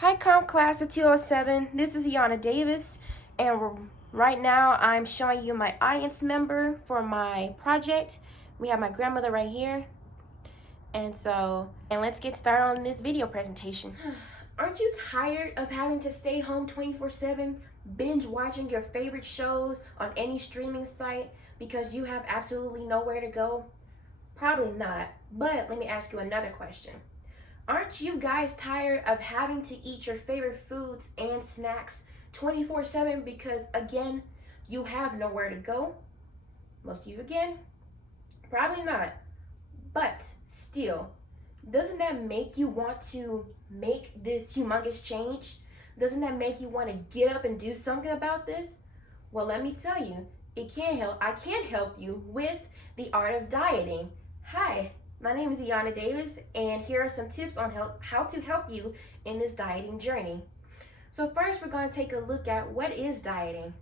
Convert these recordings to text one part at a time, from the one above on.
Hi, COMM class of 207. This is Iana Davis, and right now I'm showing you my audience member for my project. We have my grandmother right here, and let's get started on this video presentation. Aren't you tired of having to stay home 24/7, binge watching your favorite shows on any streaming site because you have absolutely nowhere to go? Probably not, but let me ask you another question. Aren't you guys tired of having to eat your favorite foods and snacks 24/7 because, again, you have nowhere to go? Most of you, again, probably not. But still, doesn't that make you want to make this humongous change? Doesn't that make you want to get up and do something about this? Well, let me tell you, I can help you with the art of dieting. Hi, my name is Iana Davis, and here are some tips on how to help you in this dieting journey. So first, we're going to take a look at what is dieting.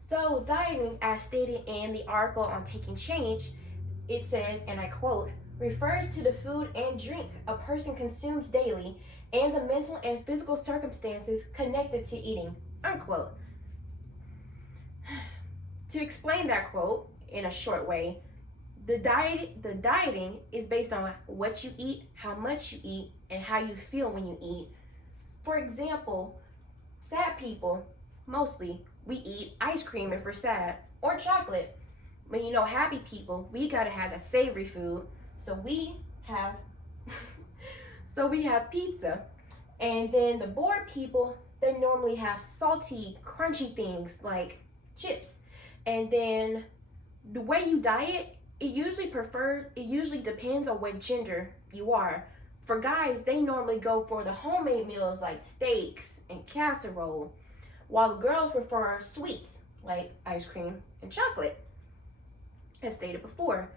So dieting, as stated in the article on Taking Change, it says, and I quote, refers to the food and drink a person consumes daily and the mental and physical circumstances connected to eating, unquote. To explain that quote in a short way, the dieting is based on what you eat, how much you eat, and how you feel when you eat. For example, sad people, mostly, we eat ice cream if we're sad, or chocolate. But happy people, we gotta have that savory food. So we have pizza. And then the bored people, they normally have salty, crunchy things like chips. And then the way you diet, it usually depends on what gender you are. For guys, they normally go for the homemade meals like steaks and casserole, while the girls prefer sweets like ice cream and chocolate, as stated before.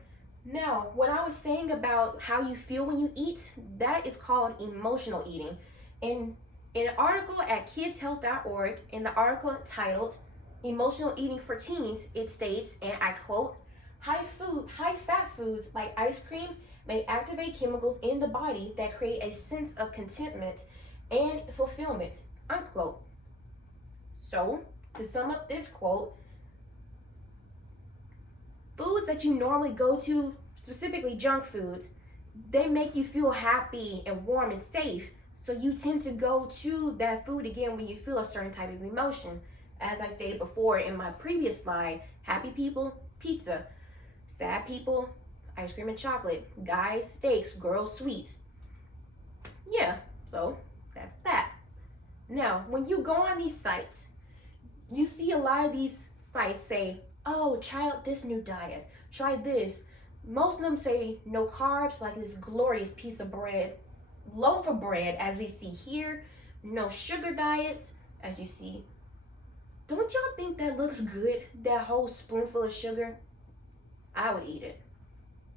Now, what I was saying about how you feel when you eat, that is called emotional eating. In an article at kidshealth.org, in the article titled Emotional Eating for Teens, it states, and I quote, high-fat foods like ice cream may activate chemicals in the body that create a sense of contentment and fulfillment, unquote. So, to sum up this quote, foods that you normally go to, specifically junk foods, they make you feel happy and warm and safe. So you tend to go to that food again when you feel a certain type of emotion. As I stated before in my previous slide, happy people, pizza. Sad people, ice cream and chocolate. Guys, steaks. Girls, sweets. Yeah, so that's that. Now, when you go on these sites, you see a lot of these sites say, oh, try out this new diet. Try this. Most of them say no carbs, like this glorious piece of bread. Loaf of bread, as we see here. No sugar diets, as you see. Don't y'all think that looks good? That whole spoonful of sugar? I would eat it.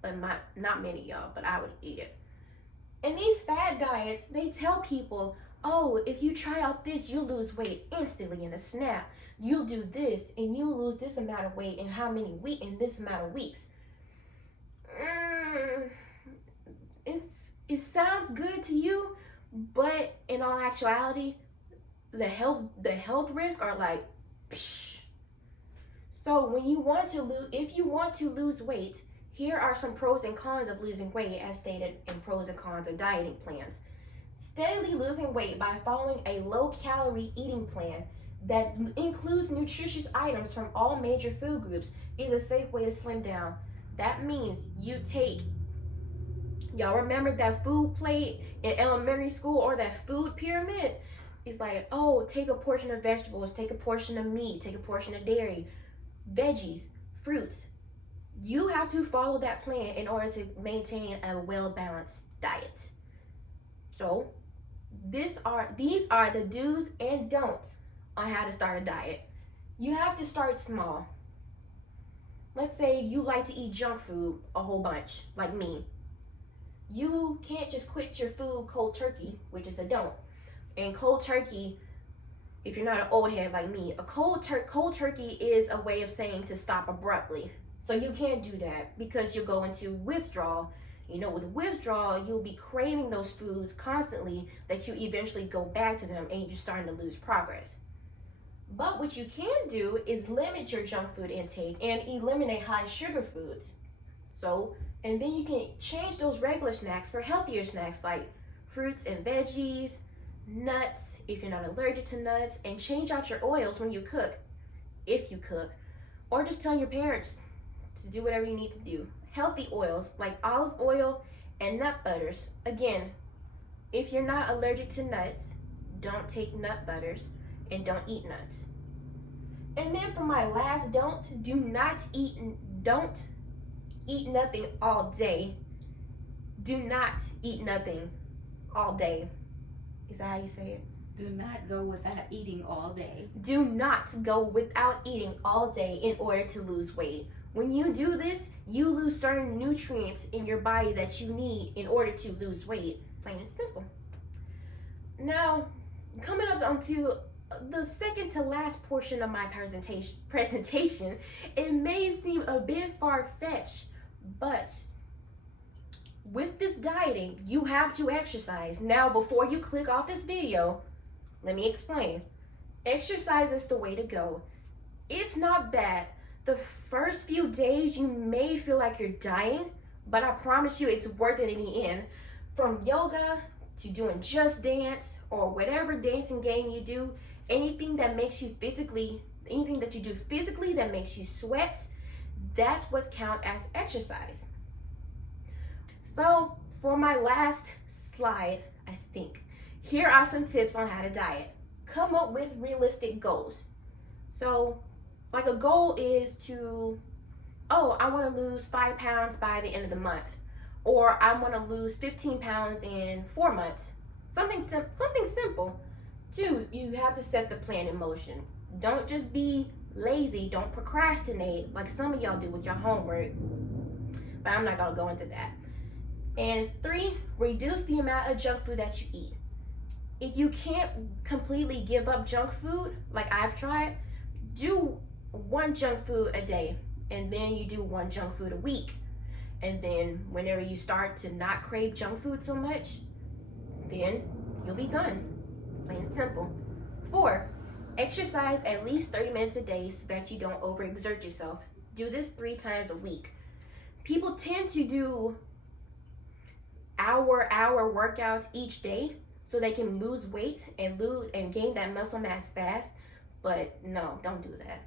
But not many of y'all, but I would eat it. And these fad diets, they tell people, oh, if you try out this, you'll lose weight instantly in a snap. You'll do this, and you'll lose this amount of weight in in this amount of weeks. It sounds good to you, but in all actuality, the health risks are like, psh. So if you want to lose weight, here are some pros and cons of losing weight, as stated in pros and cons of dieting plans. Steadily losing weight by following a low-calorie eating plan that includes nutritious items from all major food groups is a safe way to slim down. That means y'all remember that food plate in elementary school, or that food pyramid? It's like, oh, take a portion of vegetables, take a portion of meat, take a portion of dairy, veggies, fruits. You have to follow that plan in order to maintain a well-balanced diet. So these are the do's and don'ts on how to start a diet. You have to start small. Let's say you like to eat junk food a whole bunch, like me. You can't just quit your food cold turkey, which is a don't. And cold turkey, if you're not an old head like me, a cold turkey is a way of saying to stop abruptly. So you can't do that because you'll go into withdrawal You know, with withdrawal, you'll be craving those foods constantly that you eventually go back to them and you're starting to lose progress. But what you can do is limit your junk food intake and eliminate high sugar foods. So, and then you can change those regular snacks for healthier snacks like fruits and veggies, nuts if you're not allergic to nuts, and change out your oils when you cook, if you cook, or just tell your parents to do whatever you need to do. Healthy oils like olive oil and nut butters. Again, if you're not allergic to nuts, don't take nut butters and don't eat nuts. And then for my last don't eat nothing all day. Do not eat nothing all day. Is that how you say it? Do not go without eating all day. Do not go without eating all day in order to lose weight. When you do this, you lose certain nutrients in your body that you need in order to lose weight. Plain and simple. Now, coming up onto the second to last portion of my presentation, it may seem a bit far-fetched, but with this dieting, you have to exercise. Now, before you click off this video, let me explain. Exercise is the way to go. It's not bad. The first few days, you may feel like you're dying, but I promise you it's worth it in the end. From yoga to doing Just Dance or whatever dancing game you do, anything that you do physically that makes you sweat, that's what counts as exercise. So for my last slide, I think, here are some tips on how to diet. Come up with realistic goals. So like a goal is to, I want to lose 5 pounds by the end of the month, or I want to lose 15 pounds in 4 months. Something simple. 2, you have to set the plan in motion. Don't just be lazy. Don't procrastinate like some of y'all do with your homework. But I'm not going to go into that. And 3, reduce the amount of junk food that you eat. If you can't completely give up junk food, like I've tried, do 1 junk food a day, and then you do 1 junk food a week. And then whenever you start to not crave junk food so much, then you'll be done. Plain and simple. 4, exercise at least 30 minutes a day so that you don't overexert yourself. Do this 3 times a week. People tend to do hour workouts each day so they can lose weight and gain that muscle mass fast, but no, don't do that.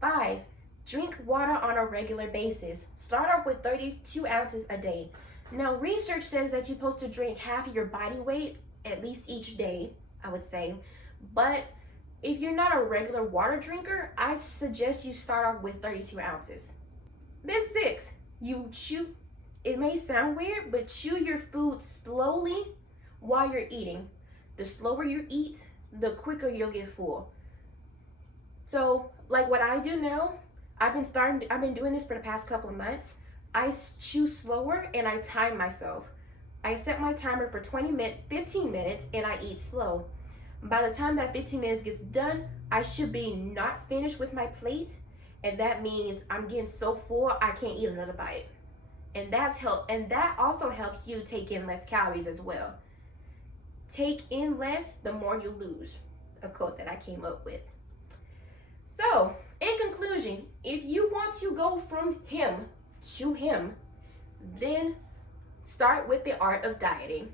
5, drink water on a regular basis. Start off with 32 ounces a day. Now, research says that you're supposed to drink half of your body weight at least each day, I would say. But if you're not a regular water drinker, I suggest you start off with 32 ounces. Then 6, you chew. It may sound weird, but chew your food slowly while you're eating. The slower you eat, the quicker you'll get full. So, like what I do now, I've been doing this for the past couple of months. I chew slower and I time myself. I set my timer for 15 minutes, and I eat slow. By the time that 15 minutes gets done, I should be not finished with my plate, and that means I'm getting so full I can't eat another bite. And that also helps you take in less calories as well. Take in less, the more you lose. A quote that I came up with. So, in conclusion, if you want to go from him to him, then start with the art of dieting.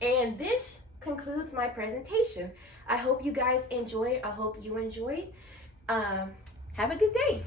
And this concludes my presentation. I hope you guys enjoy. I hope you enjoy. Have a good day.